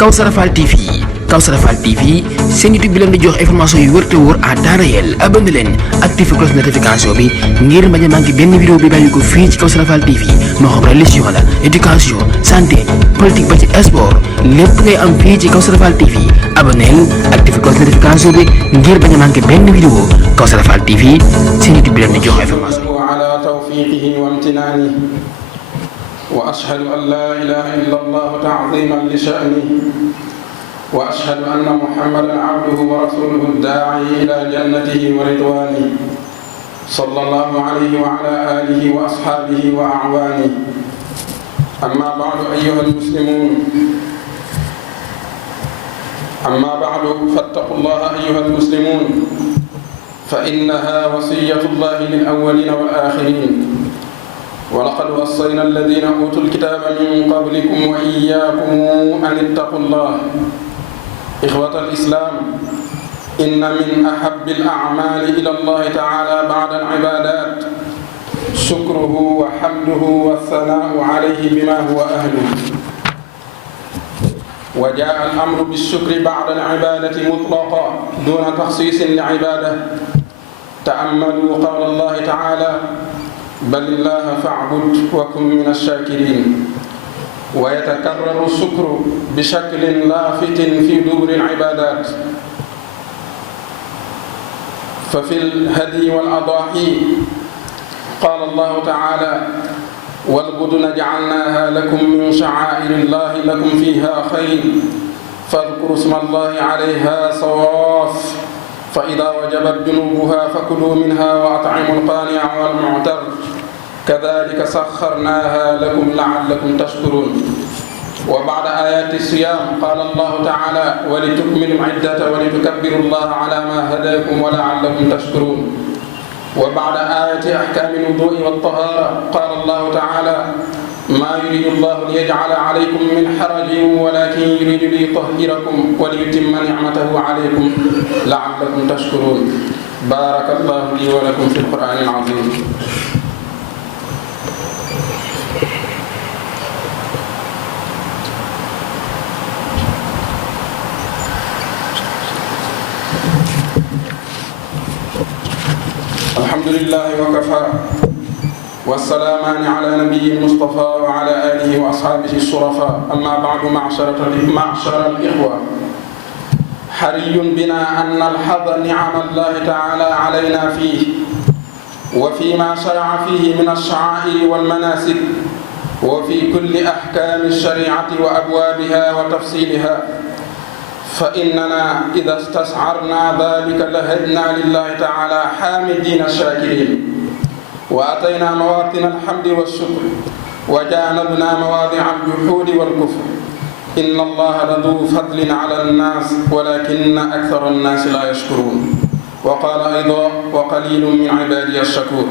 Kawsara Fall TV seen YouTube bi leen di jox information yu wër te wóor à temps réel. abonné leen activé cloche notification bi ngir bañ a manqué benn vidéo bi bàyyi ko fii ci Kawsara Fall TV moo xam religion la éducation santé politique ba ci sport lépp ngay am fii ci Kawsara Fall TV. abonné activé cloche notification bi ngir bañ a manqué benn vidéo. Kawsara Fall TV seen YouTube bi leen di jox information. ala tawfiqihi wa imtinanihi wa ashhadu an la ilaha illa allah ta'ziman li sha'nihi وأشهد أن محمدًا عبده ورسوله الداعي إلى جنته ورضوانه صلى الله عليه وعلى آله وأصحابه وأعوانه. أما بعد أيها المسلمون، فاتقوا الله أيها المسلمون، فإنها وصية الله للأولين والآخرين. ولقد وصينا الذين أوتوا الكتاب من قبلكم وإياكم أن اتقوا الله. إخوة الإسلام، إن من أحب الأعمال إلى الله تعالى بعد العبادات شكره وحمده والثناء عليه بما هو أهله. وجاء الأمر بالشكر بعد العبادة مطلقا دون تخصيص لعبادة. تأملوا قول الله تعالى: بل الله فاعبد وكن من الشاكرين. ويتكرر الشكر بشكل لافت في دور العبادات. ففي الهدي والأضاحي قال الله تعالى: والبدن جعلناها لكم من شعائر الله لكم فيها خير فاذكروا اسم الله عليها صواف فإذا وجبت جنوبها فكلوا منها وأطعموا القانع والمعتر كذلك سخرناها لكم لعلكم تشكرون. وبعد آيات الصيام قال الله تعالى: ولتكملوا العدة ولتكبروا الله على ما هداكم ولعلكم تشكرون. وبعد آية أحكام الوضوء والطهارة قال الله تعالى: ما يريد الله ليجعل عليكم من حرج ولكن يريد ليطهركم وليتم نعمته عليكم لعلكم تشكرون. بارك الله لي ولكم في القرآن العظيم. الحمد لله وكفى والسلامان على نبي المصطفى وعلى آله وأصحابه الشرفاء. أما بعد معشر الإخوة، حري بنا أن نلحظ نعم الله تعالى علينا فيه وفيما شرع فيه من الشعائر والمناسك وفي كل أحكام الشريعة وأبوابها وتفصيلها. فإننا إذا استشعرنا ذلك لهجنا لله تعالى حامدين الشاكرين وأتينا مواطن الحمد والشكر وجانبنا مواضع الجحود والكفر. إن الله لذو فضل على الناس ولكن أكثر الناس لا يشكرون. وقال أيضا: وقليل من عبادي الشكور.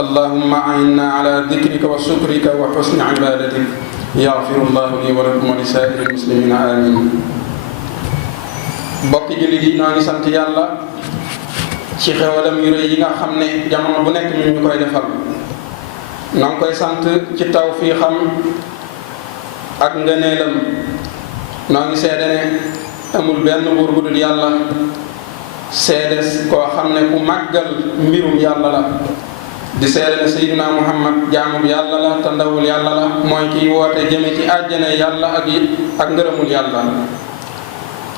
اللهم أعنا على ذكرك وشكرك وحسن عبادتك. يغفر الله لي ولكم ولسائر المسلمين آمين. bokki jullit yi noo ngi sant yàlla ci xewalam yu rëy yi nga xam ne jamono bu nekk ñu koy defal. noo ngi koy sant ci tawfiixam ak ngëneelam. noo ngi seede ne amul benn buur bu dul yàlla, seede koo xam ne ku màggal mbirum yàlla la. di seede ne Seydina Muhammad jaamub yàlla la te ndawul yàlla la, mooy kiy woote jëme ci àjjana yàlla ak ngërëmul yàlla.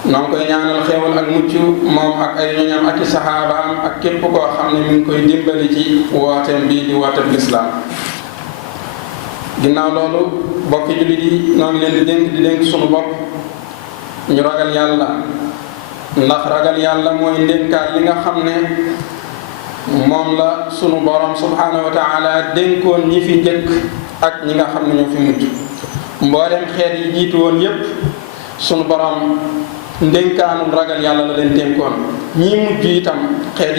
noo ngi koy ñaanal xéewal ak mucc moom ak ay ñoñam ak i saxaabaam ak képp koo xam ne mi ngi koy dimbali ci wooteem bii di wooteem lislaam. ginnaaw loolu bokki jullit yi noo ngi leen di dénk sunu bopp ñu ragal yàlla, ndax ragal yàlla mooy ndénkaat li nga xam ne moom la sunu borom subhaanahu wa taala dénkoon ñi fi njëkk ak ñi nga xam ne ñoo fi mujj. mboolem xeet yi jiitu woon yépp sunu borom ndénkaanum ragal yàlla la leen dénkoon. ñii mujj itam xeet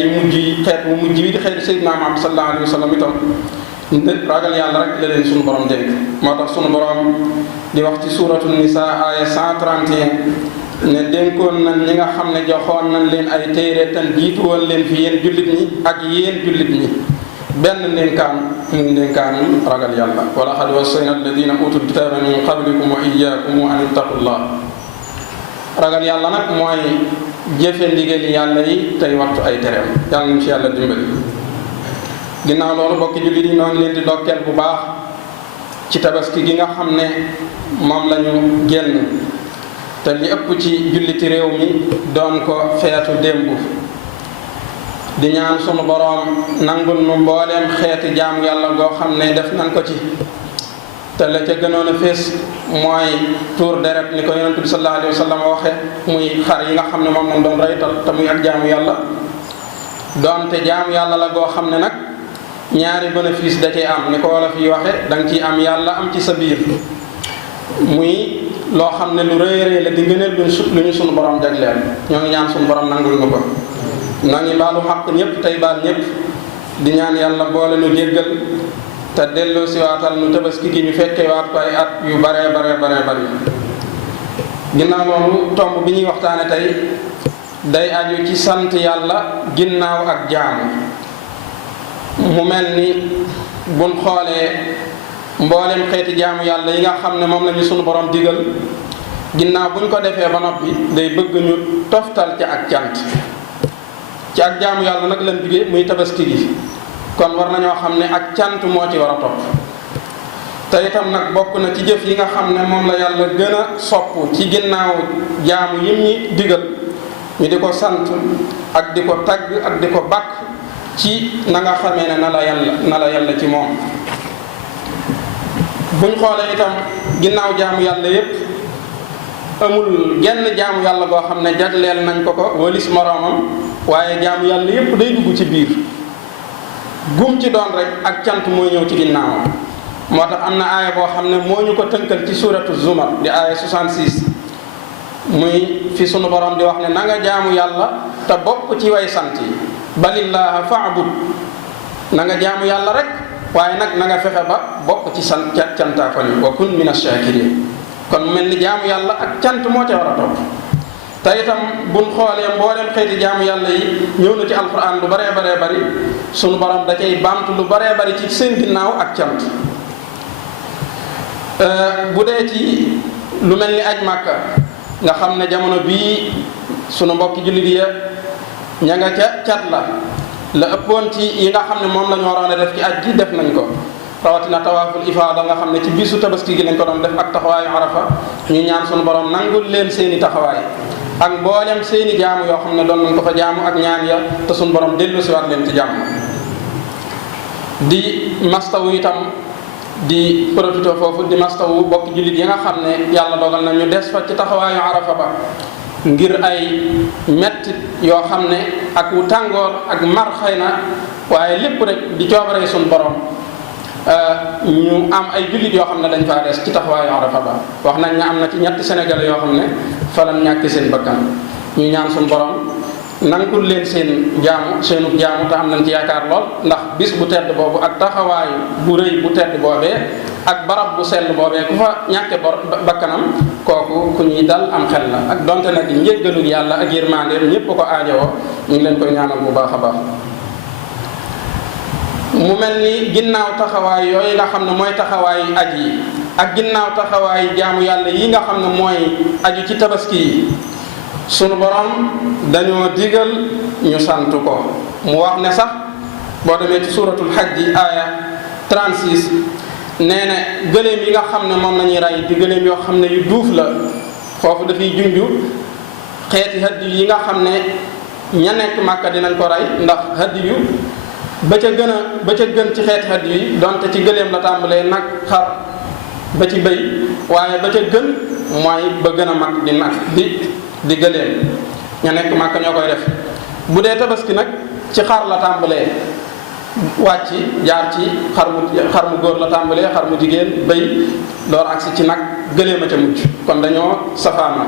mu mujj yi di xeet Seydina Muhammad sallallahu alayhi wa sallam itam ragal yàlla rek la leen sunu borom dénk. moo tax sunu borom di wax ci suuratu Nisaa aaya 131 ne dénkoon nañ ñi nga xam ne joxoon nañ leen ay téere tan jiitu woon leen fi yéen jullit ñi ak yéen jullit ñi. benn ndénkaan muy ndénkaanu ragal yàlla. wa laqad wassayna alladina utul kitaba min qablikum wa iyyakum an ittaqullah. ragal yàlla nag mooy jëfe ndigali yàlla yi tey wattu ay tereem. yàlla nañ ci yàlla dimbali. ginnaaw loolu bokki jullit yi ñoo ngi leen di dokkeel bu baax ci tabaski gi nga xam ne moom lañu génn te li ëpp ci julliti réew mi doon ko feetu démb. di ñaan sunu boroom nangul nu mbooleem xeeti jaamu yàlla goo xam ne def nañ ko ci te la ca gënoon a fees mooy tuur deret ni ko yonent bi sallallahu alayhi wa sallam waxe muy xar yi nga xam ne moom lañ doon rey te muy ak jaamu yàlla. doonte jaamu yàlla la goo xam ne nag ñaari bénéfice da cee am ni ko wolof yi waxe da nga ciy am yàlla am ci sa biir muy loo xam ne lu rëy rëy la di ngëneel lu ñu sunu borom jagleel. ñoo ngi ñaan sunu borom nangul nu ko. noo ngi baalu xaq ñëpp tey baal ñëpp di ñaan yàlla boole nu jéggal te delloo si waatal nu tabaski gi ñu fekkee waat ko ay at yu bare bari. ginnaaw loolu tomb bi ñuy waxtaane tey day aju ci sant yàlla ginnaaw ak jaamu. mu mel ni buñ xoolee mboolem xeeti jaamu yàlla yi nga xam ne moom lañu sunu borom digal ginnaaw buñ ko defee ba noppi day bëgg ñu toftal ca ak cant. ci ak jaamu yàlla nag lañ jugee muy tabaski gi kon war nañoo xam ne ak cant moo ci war a topp. te itam nag bokk na ci jëf yi nga xam ne moom la yàlla gën a sopp ci ginnaaw jaamu yim ñi digal ñu di ko sant ak di ko tagg ak di ko bàkk ci na nga xamee ne na la yàlla ci moom. buñ xoolee itam ginnaaw jaamu yàlla yépp amul genn jaamu yàlla boo xam ne jagleel nañ ko walis moroomam waaye jaamu yàlla yépp day dugg ci biir. gum ci doon rek ak cant mooy ñëw ci ginnaawam. moo tax am na aaya boo xam ne moo ñu ko tënkal ci suuratu Zumar di aaya 66 muy fi sunu borom di wax ne na nga jaamu yàlla te bokk ci way sant yi. balillaaha fa'bud na nga jaamu yàlla rek waaye nag na nga fexe ba bokk ci cantaakon yi wa kun mina shaakiriin. kon mel ni jaamu yàlla ak cant moo ca war a topp. te itam buñ xoolee mboolem xeeti jaamu yàlla yi ñëw na ci alquran lu baree bari sunu borom da cay baamtu lu baree bari ci seen ginnaaw ak cant. bu dee ci lu mel ni aj màkka nga xam ne jamono bii sunu mbokki jullit ya ña nga ca cat la ëppoon ci yi nga xam ne moom la ñu waroon a def ci aj gi def nañ ko. rawatina tawaaful ifaada nga xam ne ci bisu tabaski gi lañ ko doon def ak taxawaayu arafa ñu ñaan sunu borom nangul leen seeni taxawaay ak mboolem seeni jaamu yoo xam ne doon nañ ko fa jaamu ak ñaan ya te sunu borom dellu si waat leen ci jàmm. di mastawu itam di profité foofu di mastawu bokk jullit yi nga xam ne yàlla dogal na ñu des fa ci taxawaayu arafa ba ngir ay mettit yoo xam ne ak wu tàngoor ak mar xëy na waaye lépp rek di coobaree sunu borom. ñu am ay jullit yoo xam ne dañ faa des ci taxawaayu arafa ba wax nañ ne am na ci ñetti sénégalais yoo xam ne fa lañ ñàkk seen bakkan. ñu ñaan suñu borom nangul leen seenu jaamu te am nañ ci yaakaar lool ndax bis bu tedd boobu ak taxawaayu bu rëy bu tedd boobee ak barab bu sell boobee ku fa ñàkke bakkanam kooku ku ñuy dal am xel la ak donte nag njéggalul yàlla ak yërmandeem ñépp ko aajowoo ñu ngi leen koy ñaanal bu baax a baax. mu mel ni ginnaaw taxawaay yooyu nga xam ne mooy taxawaayu aj yi ak ginnaaw taxawaayu jaamu yàlla yi nga xam ne mooy aju ci tabaski yi sunu borom dañoo digal ñu sant ko. mu wax ne sax boo demee ci suuratul hajj ji aaya 36 nee na gëléem yi nga xam ne moom nañuy rey di gëléem yoo xam ne yu duuf la foofu dafay junju xeeti hadiyu yi nga xam ne ña nekk Màkka dinañ ko rey ndax hadiyu ba ca gën ci xeeti hadiyu yi donte ci gëléem la tàmbalee nag xar ba ci bëy waaye ba ca gën mooy ba gën a mag di nag di gëléem ña nekk Màkka ñoo koy def. bu dee tabaski nag ci xar la tàmbalee wàcc jaar ci xar mu góor la tàmbalee xar mu jigéen bëy door agsi ci nag gëléem a ca mujj kon dañoo safaana.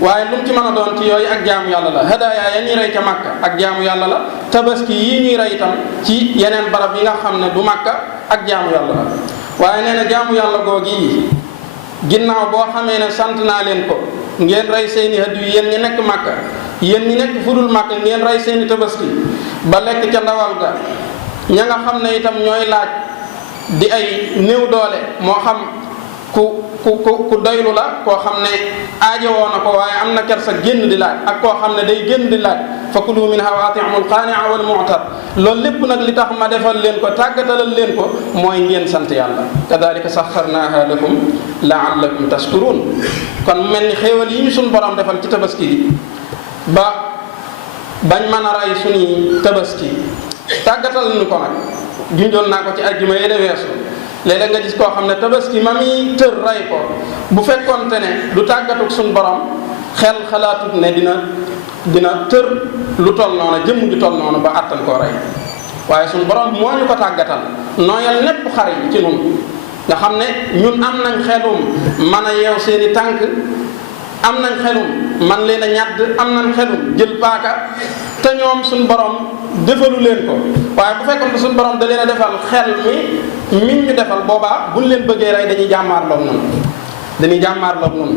waaye lu mu ci mën a doon ci yooyu ak jaamu yàlla la hadaaya ya ñuy rey ca Màkka ak jaamu yàlla la tabaski yii ñuy rey itam ci yeneen barab yi nga xam ne du Màkka ak jaamu yàlla la. waaye nee na jaamu yàlla googi yi ginnaaw boo xamee ne sant naa leen ko ngeen rey seeni hadiyu yéen ñi nekk Màkka yéen ñi nekk fudul Màkka ngeen rey seeni tabaski ba lekk ca ndawal ga ña nga xam ne itam ñooy laaj di ay néew doole moo xam ku doylu la, koo xam ne aajowoo na ko waaye am na kersa génn di laaj, ak koo xam ne day génn di laaj. fakulu minha wa atimul qaani'a wal mu'tar. loolu lépp nag li tax ma defal leen ko, tàggatalal leen ko, mooy ngeen sant yàlla. kadhalika saxarnaha lakum la'allakum tashkurun. kon mu mel ni xéewal yi ñu suñ borom defal ci tabaski gi bañ mën a rey suñuy tabaski tàggatal ñu ko nag. junjoon naa ko ci àjjuma yële weesu. léeg-léeg nga gis koo xam ne tabaski ma muy tër rey ko bu fekkoonte ne du tàggatuk suñ borom xel xalaatut ne dina tër lu toll noonu, jëmm ju toll noonu ba àttan koo rey. waaye suñ borom moo ñu ko tàggatal nooyal népp xar yi ci nun nga xam ne ñun am nañ xelum mën a yeew seeni tànk, am nañ xelum man leen a ñàdd, am nañ xelum jël paaka, te ñoom suñ borom defalu leen ko. waaye bu fekkoon suñ borom da leen a defal xel mi ñu defal, boobaa buñ leen bëggee rey dañuy jàmmaarloog noonu.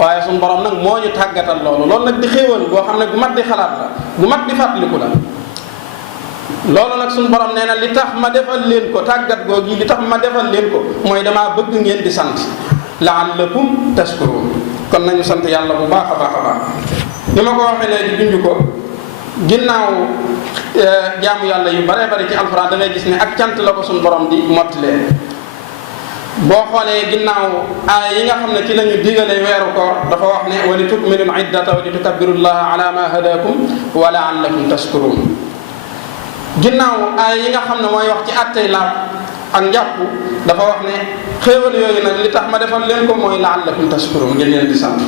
waaye suñ borom nag moo ñu tàggatal loolu nag di xéewal boo xam ne gu mat di xalaat la, gu mat di fàttaliku la. loolu nag suñ borom nee na li tax ma defal leen ko, tàggat googu li tax ma defal leen ko mooy damaa bëgg ngeen di sant. la'allakum tashkurun. kon nañu sant yàlla bu baax a baax a baax. ni ma ko waxee léegi junj ko, ginnaaw jaamu yàlla yu bare bari ci alxuraan da ngay gis ne ak cant la ko suñu borom di mottilee. boo xoolee ginnaaw aaya yi nga xam ne ci la ñu digale weeru koor dafa wax ne wa li tukmilu iddata wa li tukabbirullaha ala ma hadakum wa la'allakum tashkurun. ginnaaw aaya yi nga xam ne mooy wax ci attey laab ak njàpp dafa wax ne xéewal yooyu nag li tax ma defal leen ko mooy la'allakum tashkurun, ngeen leen di sant.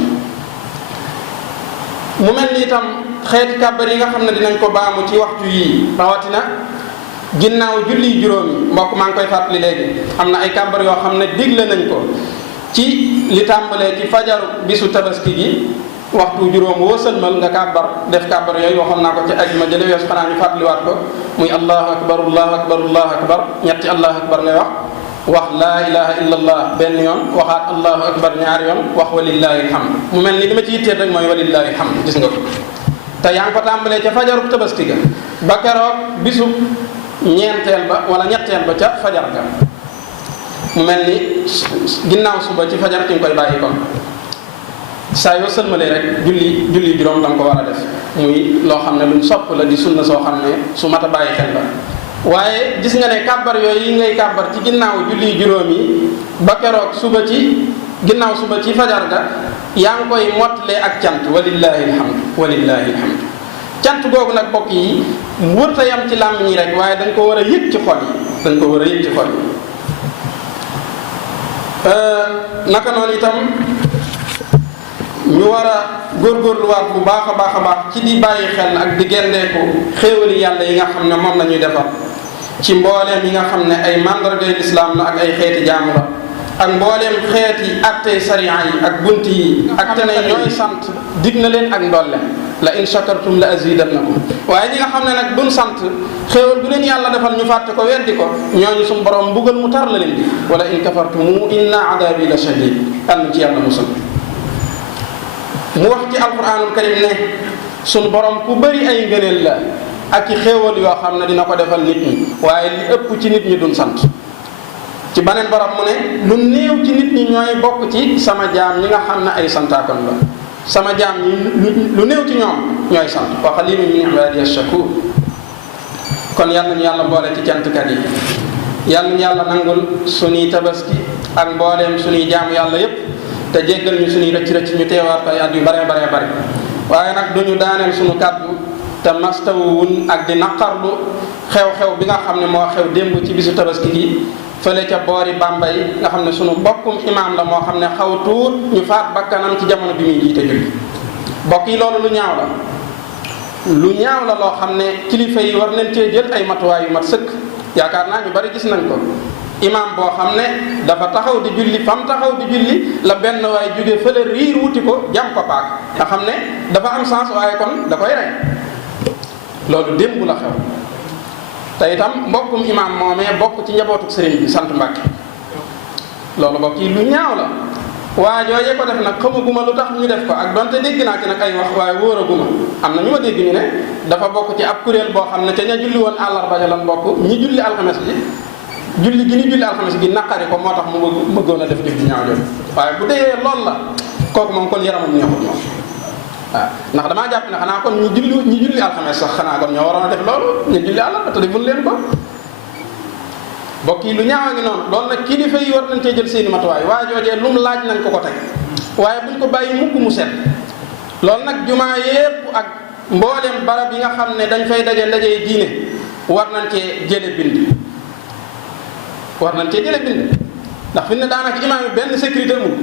mu mel ni itam xeeti kàbbar yi nga xam ne dinañ ko baamu ci waxtu yii rawatina ginnaaw julli juróomi, mbokk maa ngi koy fàttali léegi am na ay kàbbar yoo xam ne digle nañ ko ci li tàmbalee ci fajaru bisu tabaski gi waxtu juróom woo sëlmal nga kàbbar def kàbbar yooyu waxoon naa ko ci ajuma jële weesu, xanaa ñu fàttaliwaat ko muy allahu akbar allahu akbar allahu akbar, ñetti allahu akbar ngay wax laa ilaha illa allah benn yoon, waxaat allahu akbar ñaari yoon, wax walillahi alhamd. mu mel ni li ma ci yitteel rek mooy walillahi alhamd, gis nga ko. te yaa ngi ko tàmbalee ca fajaru tabaski ga ba keroog bisu ñeenteel ba wala ñetteel ba ca fajar ga. mu mel ni ginnaaw suba ci fajar ci nga koy bàyyi kon saa yoo sëlmalee rek julli juróom da nga ko war a def, muy loo xam ne luñ sopp la, di sunna soo xam ne su mat a bàyyi xel la. waaye gis nga ne kàbbar yooyu yi ngay kàbbar ci ginnaaw julli juróom yi ba keroog ginnaaw suba ci fajar ga yaa ngi koy mottalee ak cant. walillahi alhamd cant googu nag bokk yi wërta yam ci làmmiñ yi rek, waaye dañ ko war a yëg ci xol yi. naka noonu itam ñu war a góorgóorluwaat bu baax a baax ci di bàyyi xel ak di gendeeku xéewali yàlla yi nga xam ne moom la ñuy defal ci mbooleem yi nga xam ne ay mandargay lislaam la ak ay xeeti jaamu la, ak mbooleem xeeti attey sariya yi ak bunt yi ak te ne ñooy sant dig na leen ak ndolle la in shakartum la azidannakum. waaye ñi nga xam ne nag duñ sant xéewal bu leen yàlla defal ñu fàtte ko weddi ko, ñooñu suñu borom mbugal mu tar la leen di wala in kafartumu inna adabi la shadid. am ci yàlla musul. mu wax ci alquranul karim ne suñu borom ku bëri ay ngëneel la ak i xéewal yoo xam ne dina ko defal nit ñi, waaye li ëpp ci nit ñi duñ sant. ci beneen borom mu ne lu néew ci nit ñi ñooy bokk ci sama jaam ñi nga xam ne ay santaakon la, sama jaam ñi lu néew ci ñoom ñooy sant. wa qalilun min ibadiya shakur. kon yal nañu yàlla boole ci cantkat yi, yal nañu yàlla nangul suñuy tabaski ak mbooleem suñuy jaamu yàlla yépp, te jéggal ñu suñuy rëcc ñu teewaat ay at yu bare waaye nag duñu daaneel suñu kàddu te mastawuwun ak di naqarlu xew-xew bi nga xam ne moo xew démb ci bisu tabaski gi fële ca boori Bambey nga xam ne sunu bokkum imaam la moo xam ne xaw tuut ñu faat bakkanam ci jamono bi muy jiite julli. bokk yi loolu lu ñaaw la loo xam ne kilifa yi war nañ cee jël ay matuwaay yu mat sëkk. yaakaar naa ñu bari gis nañ ko imaam boo xam ne dafa taxaw di julli fam taxaw di julli la benn waay jóge fële riir wuti ko jam ko paak nga xam ne dafa am sens waaye kon da koy rey. loolu démb la xew te itam mbokkum imaam moomee bokk ci njabootu sëriñ bi sant Mbàkke. loolu bokk yi lu ñaaw la waa jooje ko def nag xamaguma lu tax ñu def ko ak donte dégg naa ci nag ay wax waaye wóoraguma. am na ñu ma dégg ñu ne dafa bokk ci ab kuréel boo xam ne ca ña julli woon àllarba ja lan bokk ñi julli alxames ji julli gi ni julli alxames gi naqari ko moo tax mu bëggoon a def jëf ji ñaaw jooju waaye bu dee loolu la kooku moom kon yaramam neexut moom waaw ndax damaa jàpp ne xanaa kon ñi julli alxames sax xanaa kon ñoo waroon a def loolu ñu julli àllarba te defuñ leen ko bokk yi lu ñaawa ngi noonu loolu nag kilifa yi war nañ cee jël seeni matuwaay waa joojee lu mu laaj nañ ko teg waaye buñ ko bàyyi mukk mu set loolu nag jumaa yépp ak mbooleem barab yi nga xam ne dañ fay daje ndajee diine war nañ cee jële bind ndax fi ne daanaka imaam yi benn sécurité amul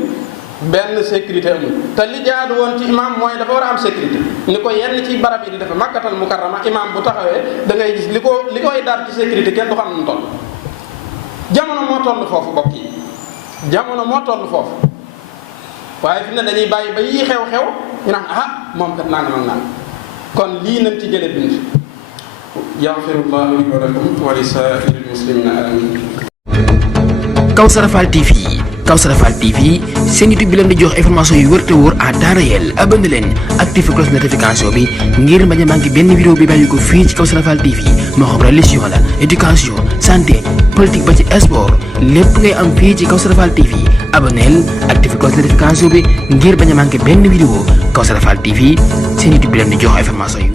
te li jaadu woon ci imaam mooy dafa war a am sécurité ni ko yenn ci barab yi di defe Makkatal Mukarrama imaam bu taxawee da ngay gis li koy dar ci sécurité kenn du xam nu toll jamono moo toll foofu bokk yi jamono moo toll foofu waaye fi ne dañuy bàyyi ba yii xew-xew ñu naan moom kat nangam ak nangam kon lii nañ ci jële bind yaxfirullahu li wa lakum wa li saa'iril muslimina amin Kawsara Fall TV seen YouTube bi leen di jox information yu wër te wóor à temps réel abonné leen activé cloche notification bi ngir bañ a manqué benn vidéo bi bàyyi ko fii ci Kawsara Fall TV moo xam religion la éducation santé politique ba ci sport lépp ngay am fii ci Kawsara Fall TV abonneel activé cloche notification bi ngir bañ a manqué benn vidéo Kawsara Fall TV seen YouTube bi leen di jox information yu